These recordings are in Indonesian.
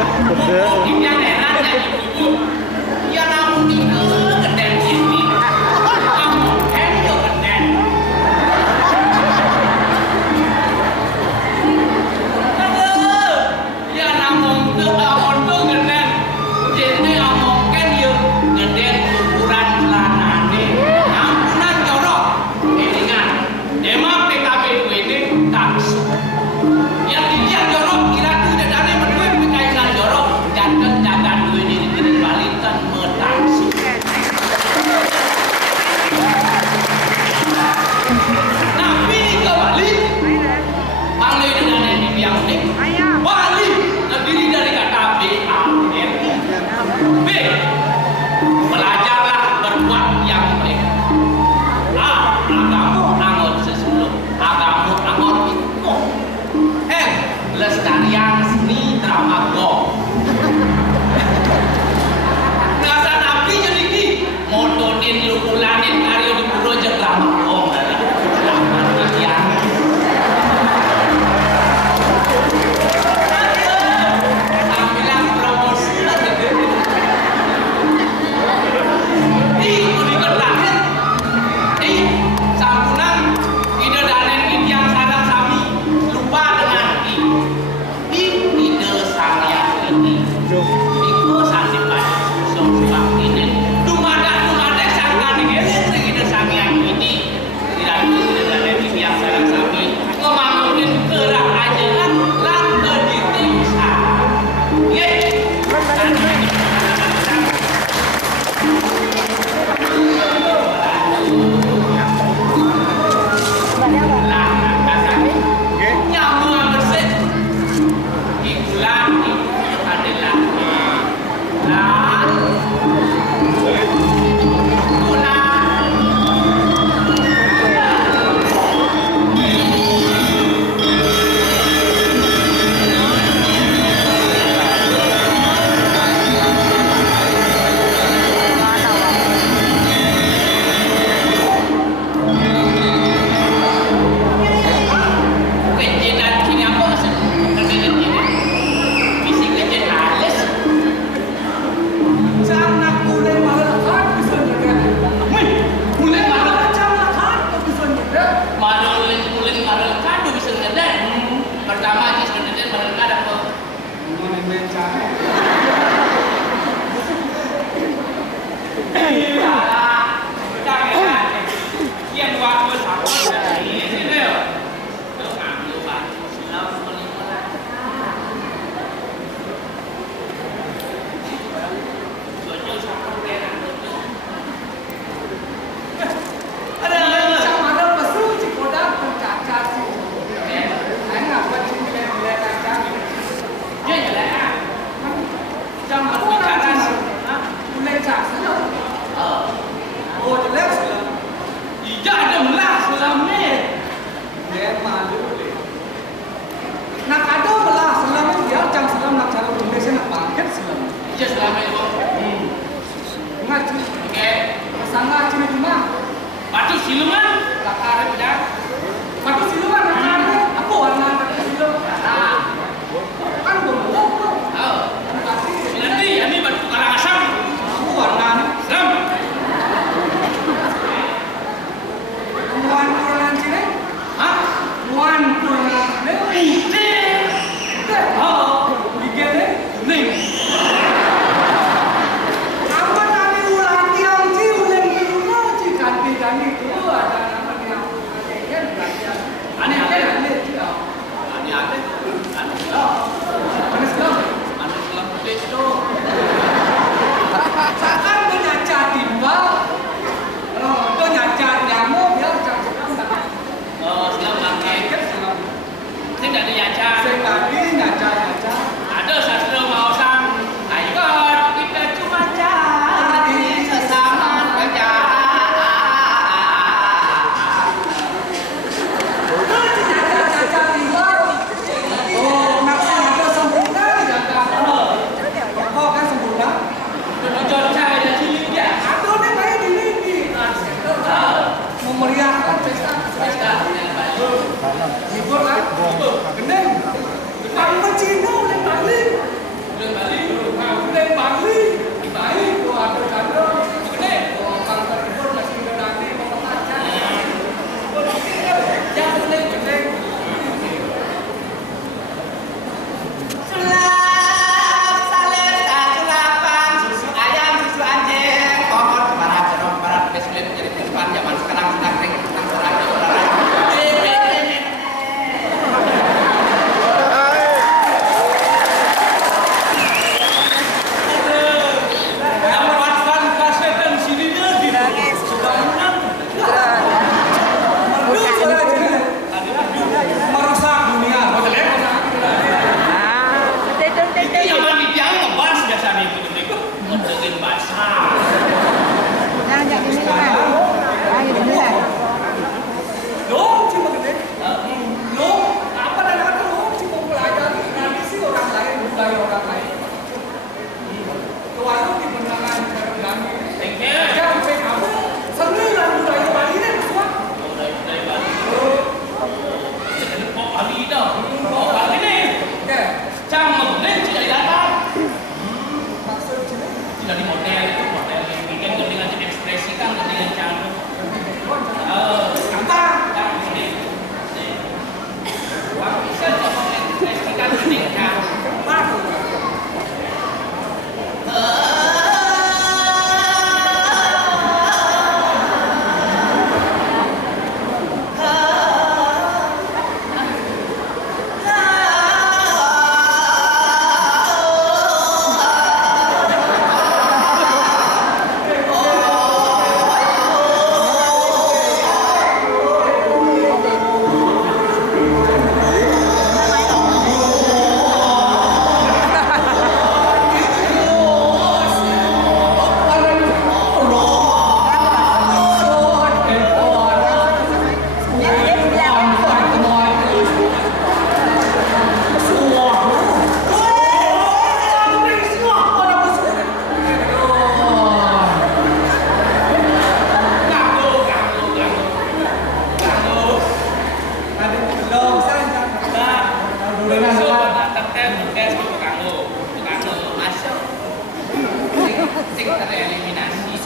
Yang enak ya ibu. Ya namun itu geden ini. Kamu itu geden. Aduh, ya namun itu amun tuh geden. Jadi among kan yuk geden ukuran celanane. Ampunan jorok. Ingat, emang PKB ini taksu. Yang dilihat jorok kira tuh dari berdua berkaitan jorok. Jangan jaga duit diri balikan metaksu. Nah, pilih ke Bali. Bangla itu dan yang biang nih. Bali terdiri dari kata B A R I. B. Belajarlah berbuat yang baik. A. Agamu angon sesulung. Agamu angon itu. Lestarian seni drama go. Nasa nabi jadi ki motonin lukulanin karyo di puro je drama go. Drama tiang. Ambilang promosi lagi. Ini kerlahin. Sampunan ide danen yang sadar sami lupa dengan ide sang ini. Iku sandipan sombang ini. Dumada sangkan ini ide sang yang ini. Tidak ide danen yang sadar sami ngomongin gerak aja lan begitu usaha. Ye. Itu ada nama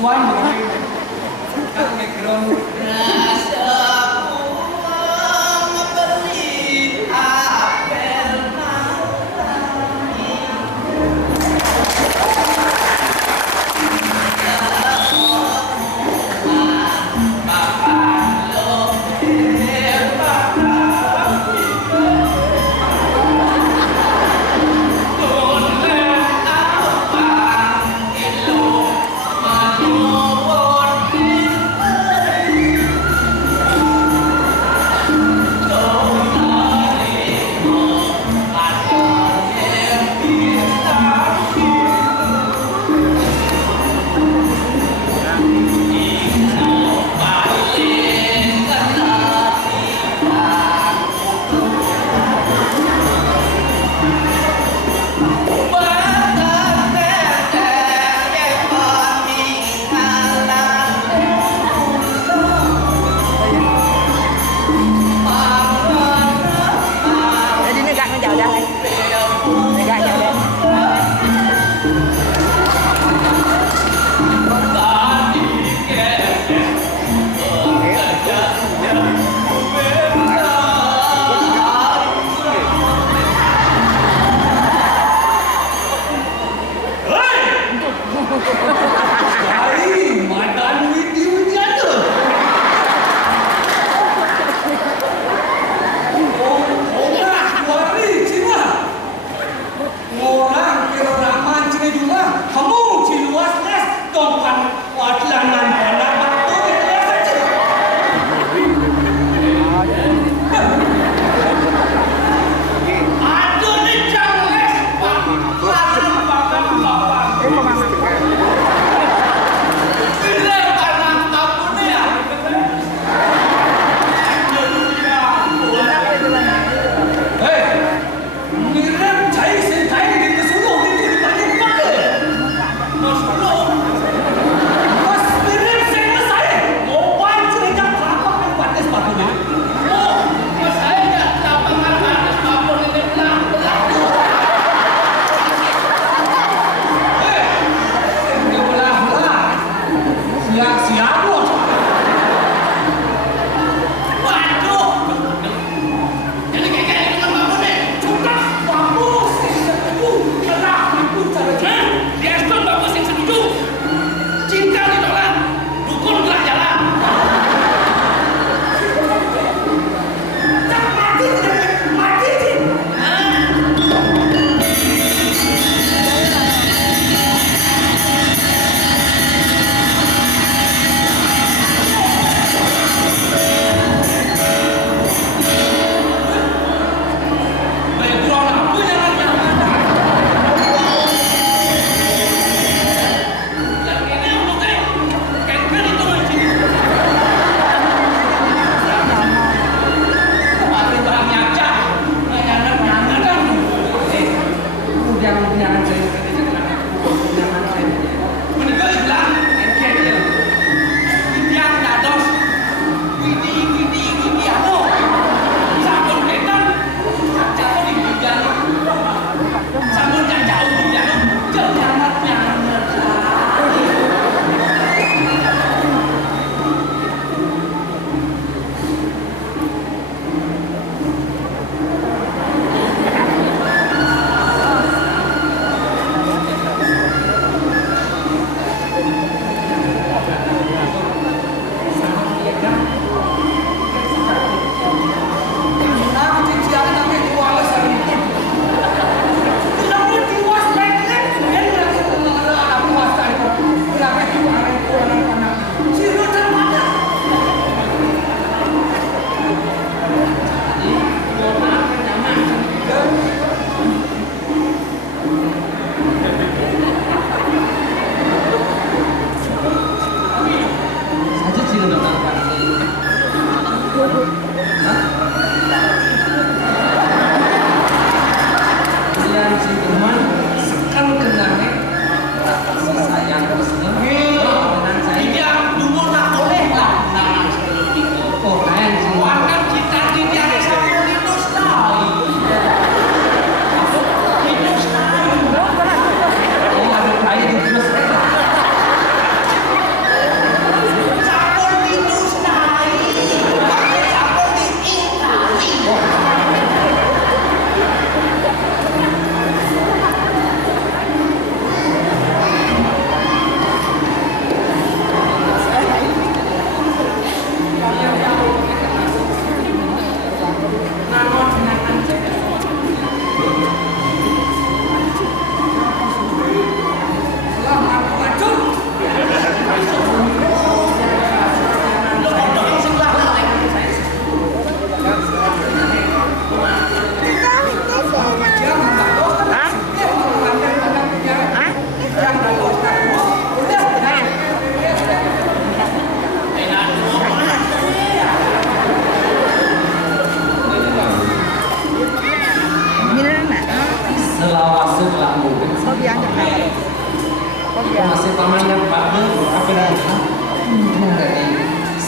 Swan các background Rasa puang beli apel malangi. Bapak lo hebat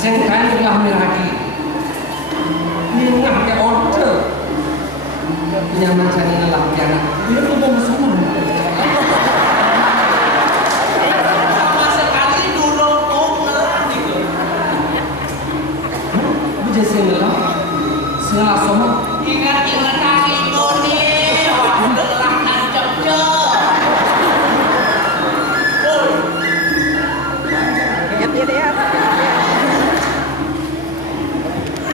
sen kan ngah lagi. Ini ngah ke order. Penyaman saya lelaki anak. Dia mau semua. Sama sekali dulu owner gitu. Jadi saya salah semua. Ingat-ingat hari itu nih, waktu lelahan cepet. Ingat ya deh.